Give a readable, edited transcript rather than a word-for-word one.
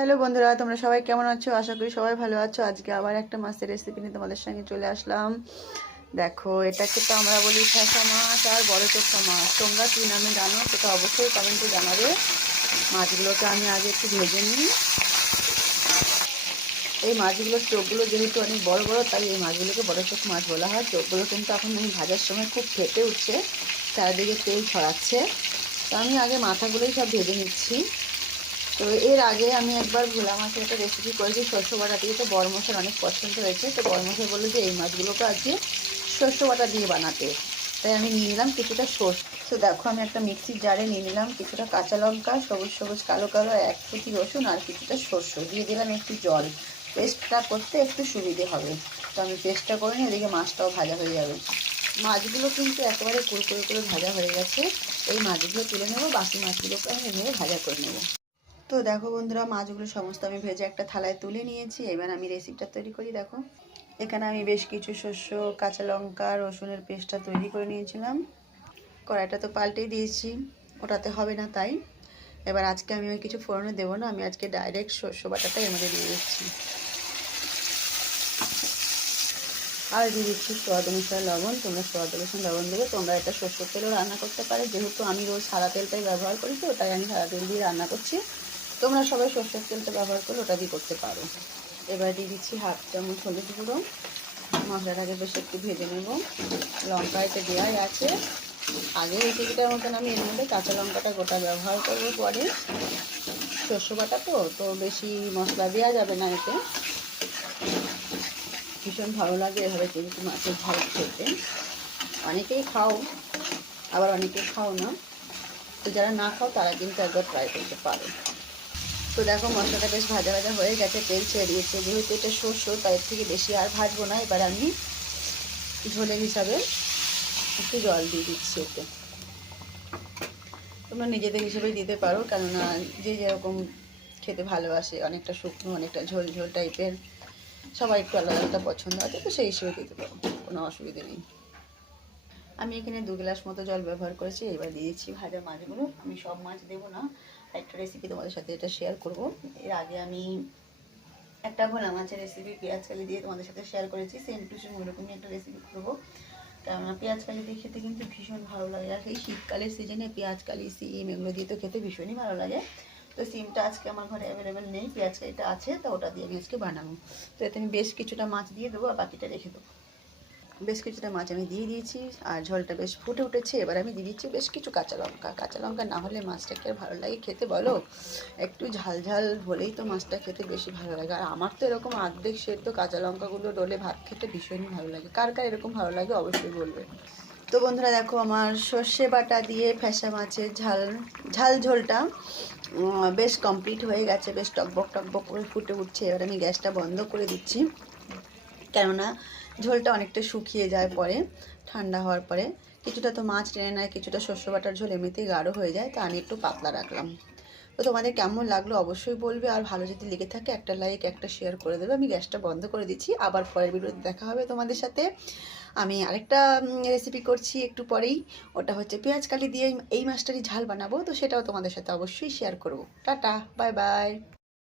Hello বন্ধুরা, তোমরা সবাই কেমন আছো? আশা করি সবাই ভালো আছো। আজকে আবার একটা মাছের রেসিপি নিয়ে তোমাদের সঙ্গে চলে আসলাম। দেখো, এটাকে তো আমরা বলি ঠ্যাসা মাছ আর বড় চোখা মাছ। তোমরা কী নামে জানো সেটা অবশ্যই কমেন্টে জানাবে। মাছগুলোকে আমি আগে একটু ভেজে নিই। এই মাছগুলোর চোখগুলো যেহেতু অনেক বড় বড়, তাই এই মাছগুলোকে বড় চোখ মাছ বলা হয়। চোখগুলো কিন্তু এখন আমি ভাজার সময় খুব ফেটে উঠছে, চারিদিকে তেল ছড়াচ্ছে। তো আমি আগে মাথাগুলোই সব ভেজে নিচ্ছি। তো এর আগে আমি একবার ভোলা মাছের একটা রেসিপি করেছি শস্য বাটা দিয়ে, তো বড় মশার অনেক পছন্দ হয়েছে। তো বড় মশাই বললো যে এই মাছগুলোকে আজকে শস্য বাটা দিয়ে বানাতে। তাই আমি নিয়ে নিলাম কিছুটা সর্ষে। তো দেখো, আমি একটা মিক্সির জারে নিয়ে নিলাম কিছুটা কাঁচা লঙ্কা, সবুজ সবুজ কালো কালো, এক কুচি রসুন আর কিছুটা সর্ষে দিয়ে দিলাম একটু জল। পেস্টটা করতে একটু সুবিধে হবে। তো আমি পেস্টটা করে নিই, এদিকে মাছটাও ভাজা হয়ে যাবে। মাছগুলো কিন্তু একেবারে কুড়কুড়ে করে ভাজা হয়ে গেছে। এই মাছগুলো তুলে নেবো, বাকি মাছগুলোকে আমি এভাবে ভাজা করে নেবো। তো দেখো বন্ধুরা, মাছগুলো সমস্ত আমি ভেজে একটা থালায় তুলে নিয়েছি। এবার আমি রেসিপিটা তৈরি করি। দেখো, এখানে আমি বেশ কিছু শস্য, কাঁচা লঙ্কা, রসুনের পেস্টটা তৈরি করে নিয়েছিলাম। কড়াইটা তো পাল্টেই দিয়েছি, ওটাতে হবে না তাই। এবার আজকে আমি আর কিছু ফোড়নে দেবো না, আমি আজকে ডাইরেক্ট শস্য বাটাটা এর মধ্যে দিয়ে দিচ্ছি। আর দিয়ে দিচ্ছি স্বাদ অনুসারে লবণ। তোমরা স্বাদ অনুসারে লবণ দেবে। তোমরা এটা সরষের তেলেও রান্না করতে পারো, যেহেতু আমি রোজ সাদা তেলটাই ব্যবহার করি, তো তাই আমি সাদা তেল দিয়ে রান্না করছি। তোমরা সবাই সরষের তেলটা ব্যবহার করলে ওটা দিয়ে করতে পারো। এবার দিয়ে দিচ্ছি হাফ চামচ হলুদ গুঁড়ো। মশলাটাকে বেশ একটু ভেজে নেব। লঙ্কা এতে দেওয়াই আছে। আগে রেসিপিটার মতন আমি এর মধ্যে কাঁচা লঙ্কাটা গোটা ব্যবহার করবো পরে। শস্য বাটা তো বেশি মশলা দেওয়া যাবে না এতে। ভীষণ ভালো লাগে এভাবে কিন্তু মাছের ঝাল খেতে। অনেকেই খাও, আবার অনেকে খাও না। তো যারা না খাও তারা কিন্তু একবার ট্রাই করতে পারো। তো দেখো, মশলাটা বেশ ভাজা ভাজা হয়ে গেছে, তেল ছেড়ে দিয়েছে। যেহেতু এটা শস্য, তাই এর থেকে বেশি আর ভাজবো না। এবার আমি ঝোলের হিসাবে একটু জল দিয়ে দিচ্ছি এতে। তোমরা নিজেদের হিসেবেই দিতে পারো, কেননা যে যেরকম খেতে ভালোবাসে, অনেকটা শুকনো অনেকটা ঝোল ঝোল টাইপের, সবাই একটু আলাদা আলাদা পছন্দ আছে, তো সেই হিসেবে দিতে পারো, কোনো অসুবিধে নেই। আমি এখানে 2 গ্লাস মতো জল ব্যবহার করেছি। এবার দিয়ে দিচ্ছি ভাজা মাছগুলো। আমি সব মাছ দেবো না, একটা রেসিপি তোমাদের সাথে এটা শেয়ার করব। এর আগে আমি একটা ভোলা মাছের রেসিপি পেঁয়াজ কালি দিয়ে তোমাদের সাথে শেয়ার করেছি। সেম টু সেম ওরকমই একটা রেসিপি করবো, কেননা পেঁয়াজ কালি দিয়ে খেতে কিন্তু ভীষণ ভালো লাগে। আর সেই শীতকালের সিজনে পেঁয়াজ কালি, সিম এগুলো দিয়ে তো খেতে ভীষণই ভালো লাগে। তো সিমটা আজকে আমার ঘরে অ্যাভেলেবেল নেই, পেঁয়াজ কালিটা আছে, তো ওটা দিয়ে আমি আজকে বানাবো। তো এতে আমি বেশ কিছুটা মাছ দিয়ে দেবো আর বাকিটা রেখে দেবো। বেশ কিছুটা মাছ আমি দিয়ে দিয়েছি আর ঝোলটা বেশ ফুটে উঠেছে। এবার আমি দিয়ে দিচ্ছি বেশ কিছু কাঁচা লঙ্কা। কাঁচা লঙ্কা না হলে মাছটা কি আর ভালো লাগে খেতে বলো? একটু ঝাল ঝাল হলেই তো মাছটা খেতে বেশি ভালো লাগে। আর আমার তো এরকম অর্ধেক সেদ্ধ কাঁচা লঙ্কাগুলো ডলে ভাত খেতে ভীষণই ভালো লাগে। কার কার এরকম ভালো লাগে অবশ্যই বলবে। তো বন্ধুরা দেখো, আমার সর্ষে বাটা দিয়ে ফ্যাসা মাছের ঝাল ঝাল ঝোলটা বেশ কমপ্লিট হয়ে গেছে। বেশ টকবক টকবক করে ফুটে উঠছে। এবার আমি গ্যাসটা বন্ধ করে দিচ্ছি, কেননা ঝোলটা অনেকটা শুকিয়ে যায় পরে, ঠান্ডা হওয়ার পরে। কিছুটা তো মাছ টেনে নেয়, কিছুটা শস্য বাটার ঝোল এমনিতেই গাঢ় হয়ে যায়, তো আমি একটু পাতলা রাখলাম। তো তোমাদের কেমন লাগলো অবশ্যই বলবে। আর ভালো যদি লেগে থাকে একটা লাইক একটা শেয়ার করে দেবে। আমি গ্যাসটা বন্ধ করে দিচ্ছি, আবার পরের ভিডিওতে দেখা হবে তোমাদের সাথে। আমি আরেকটা রেসিপি করছি একটু পরেই, ওটা হচ্ছে পেঁয়াজ কালি দিয়ে এই মাছটারই ঝাল বানাবো, তো সেটাও তোমাদের সাথে অবশ্যই শেয়ার করবো। Tata, bye bye.